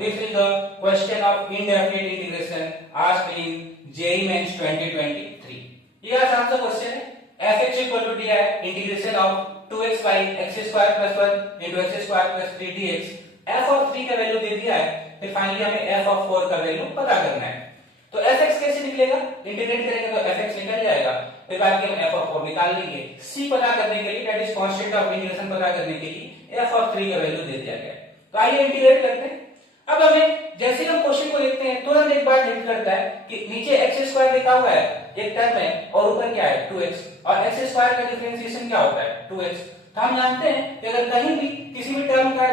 This is the question of indefinite integration asked in JEE Mains 2023. ये आसान सा question है। fx इक्वल टू दिया है integration of 2x by x square plus 1 into x square plus 3 dx। f of 3 का value दे दिया है, फिर फाइनली हमें f ऑफ 4 का वैल्यू पता करना है। तो fx कैसे निकलेगा? इंटीग्रेट करेंगे तो fx निकल जाएगा, फिर बाद में f ऑफ 4 निकाल लेंगे। c पता करने के लिए, that is constant of integration पता करने के लिए f ऑफ 3 का वैल्यू दे दिया गया। तो आइए इंटीग्रेट करते हैं। अब हमें जैसे हम क्वेश्चन को देखते हैं तुरंत एक बात हिट करता है कि नीचे एक्स स्क्वायर लिखा हुआ है एक टर्म है और ऊपर क्या है 2x, और एक्स स्क्वायर का डिफरेंशिएशन क्या होता है 2x। तो हम जानते हैं कि अगर कहीं भी किसी भी टर्म का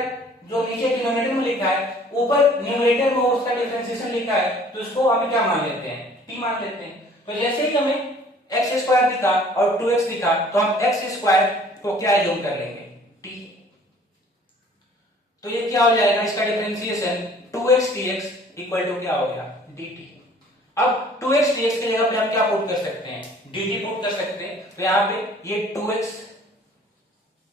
जो नीचे डिनोमिनेटर में लिखा है ऊपर न्यूमरेटर में उसका डिफरेंशिएशन लिखा है तो उसको हम क्या मान लेते हैं, t मान लेते हैं। तो जैसे ही हमें एक्स स्क्वायर दिखा और 2x दिखा तो हम एक्स स्क्वायर को क्या यूज कर लेंगे t। तो ये क्या हो जाएगा, इसका differentiation 2x dx equal to क्या हो गया dt। अब 2x dx के जगह पे हम क्या पुट कर सकते हैं, dt पुट कर सकते हैं। तो यहाँ पे ये 2x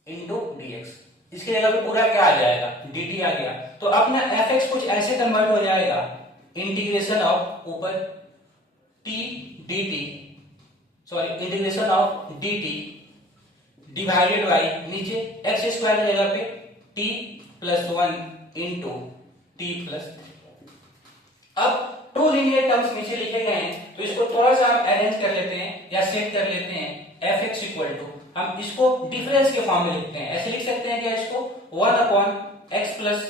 इंटू dx, इसके जगह पे पूरा क्या आ जाएगा dt आ गया। तो अब ना fx कुछ ऐसे कन्वर्ट हो जाएगा, इंटीग्रेशन ऑफ ऊपर t dt, sorry integration of dt divided by नीचे एक्स स्क्वायर की जगह पे t plus 1 into T plus 3। अब टू लीनियर टर्म्स नीचे लिखे गए हैं तो इसको थोड़ा सा हम अरेंज कर लेते हैं या सेट कर लेते हैं। fx इक्वल टू हम इसको डिफरेंस के फॉर्म में लिखते हैं, ऐसे लिख सकते हैं क्या इसको 1 upon x plus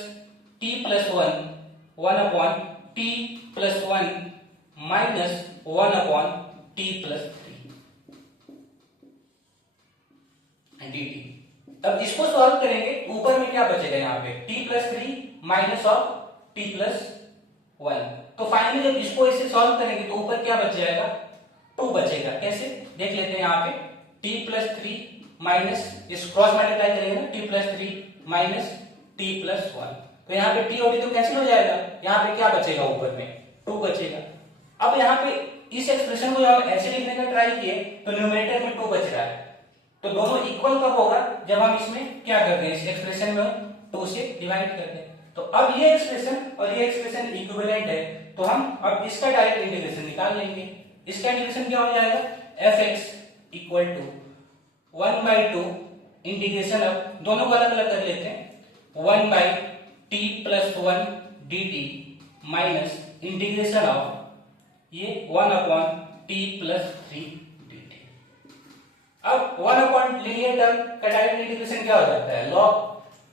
T plus 1 upon T plus 1 minus 1 upon T plus 3 dt। अब इसको सॉल्व करेंगे, ऊपर में क्या बचेगा यहाँ पे t plus 3 minus of t plus 1। तो फाइनली जब इसको इसे सॉल्व करेंगे तो ऊपर क्या बच जाएगा 2 बचेगा। कैसे देख लेते हैं, यहाँ पे t प्लस 3 माइनस इस क्रॉस मल्टीप्लाई करेंगे ना t plus 3 minus t plus 1। तो यहाँ पे t और t तो कैंसिल हो जाएगा, यहाँ पे क्या बचेगा ऊपर में 2 बचेगा। अब यहाँ पे इस एक्सप्रेशन को जब ऐसे लिखने का ट्राई किए तो न्यूमरेटर में 2 बच रहा है, तो दोनों इक्वल कब होगा जब हम इसमें क्या करते हैं, इस एक्सप्रेशन में 2 से डिवाइड करते हैं। तो अब ये एक्सप्रेशन और ये एक्सप्रेशन इक्विवेलेंट है, तो हम अब इसका डायरेक्ट इंटीग्रेशन निकाल लेंगे। इसका इंटीग्रेशन क्या हो जाएगा, fx इक्वल टू 1/2 इंटीग्रेशन, अब दोनों को अलग अलग कर लेते हैं 1/t plus 1 dt minus integration of ये 1 अपॉन t प्लस 3। अब 1 अपॉन लीनियर टर्म का डायरेक्ट इंटीग्रेशन क्या हो जाता है लॉग,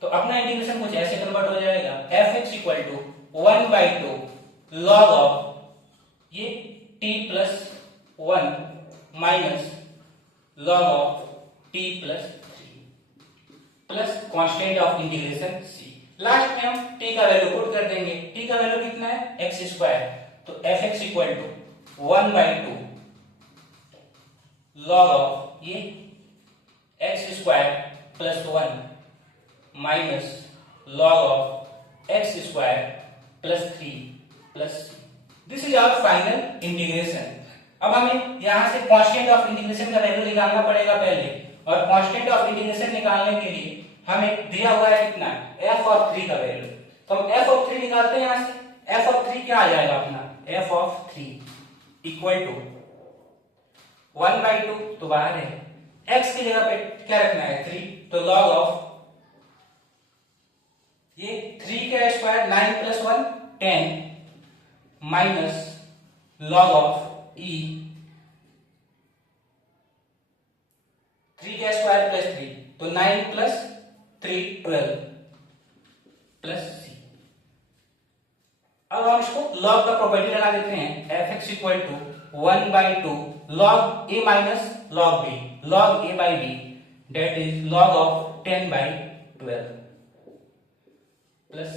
तो अपना इंटीग्रेशन कुछ ऐसे कन्वर्ट हो जाएगा fx equal to 1/2 log of ये t plus 1 minus log of t plus 3 plus constant of integration c। Last में हम t का वैल्यू पुट कर देंगे, t का वैल्यू कितना है x स्क्वायर, तो fx equal to 1/2 log of ये x square plus 1 minus log of x square plus 3 plus. This is our final integration. अब हमें यहां से कांस्टेंट ऑफ इंटीग्रेशन का वैल्यू निकालना पड़ेगा पहले, और कांस्टेंट ऑफ इंटीग्रेशन निकालने के लिए हमें दिया हुआ है कितना f ऑफ 3 का वैल्यू। तो हम f ऑफ 3 निकालते हैं, यहां से f ऑफ 3 क्या आ जाएगा अपना f ऑफ 3 इक्वल टू 1/2, तो बाहर है x की जगह पे क्या रखना है 3, तो लॉग ऑफ ये 3 का square 9 plus 1 10 minus log of e 3 का स्क्वायर प्लस 3, तो 9 प्लस 3 12 प्लस c। अब हम इसको लॉग का प्रॉपर्टी लगा देते हैं fx equal to 1/2 log a minus log b, log a by b, that is log of 10/12 plus c।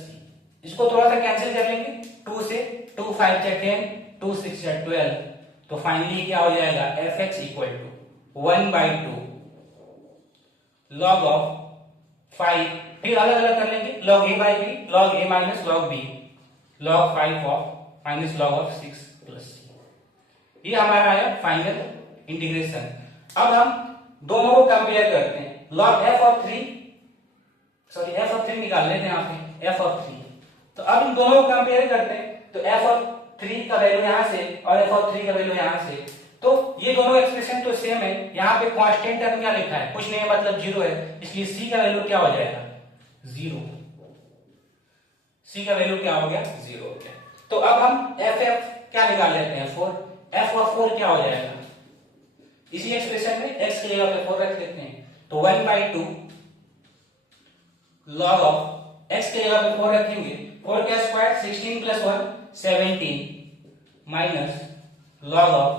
इसको थोड़ा सा कैंसिल कर लेंगे, 2 से 2 5 से 10 2 6 से 12, तो फाइनली क्या हो जाएगा fx equal to 1/2 log of 5, फिर अलग अलग कर लेंगे log a by b, log a minus log b, log 5 of minus log of 6 plus c। ये हमारा आया फाइनल इंटीग्रेशन। अब हम दोनों को कंपेयर करते हैं, log f ऑफ 3 निकाल लेते हैं यहाँ पे f ऑफ 3 तो अब इन दोनों को कंपेयर करते हैं, तो f ऑफ 3 का वैल्यू यहां से और f ऑफ 3 का वैल्यू यहां से, तो ये दोनों एक्सप्रेशन तो सेम है। यहाँ पे कांस्टेंट टर्म क्या लिखा है, कुछ नहीं है मतलब 0 है, इसलिए c का वैल्यू क्या हो जाएगा 0। c का वैल्यू क्या हो गया 0 हो गया। तो अब हम f क्या निकाल लेते हैं 4, f ऑफ 4 क्या हो जाएगा, इसी एक्सप्रेशन में x की जगह पे 4 रख लेते हैं, तो 1/2 log ऑफ x की जगह पे 4 रखेंगे, 4 का square 16 plus 1 17 minus log of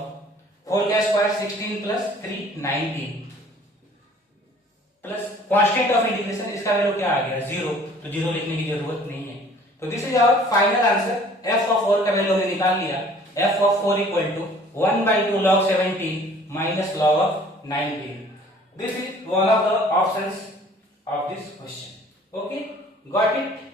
4 का square 16 plus 3 19 plus constant of integration, इसका वैल्यू क्या आ गया 0, तो 0 लिखने की जरूरत नहीं है। तो this is our final answer, f of 4 का वैल्यू हमने निकाल लिया, f of 4 equal to 1/2 log 17 minus log of 19। This is one of the options of this question. Okay, got it?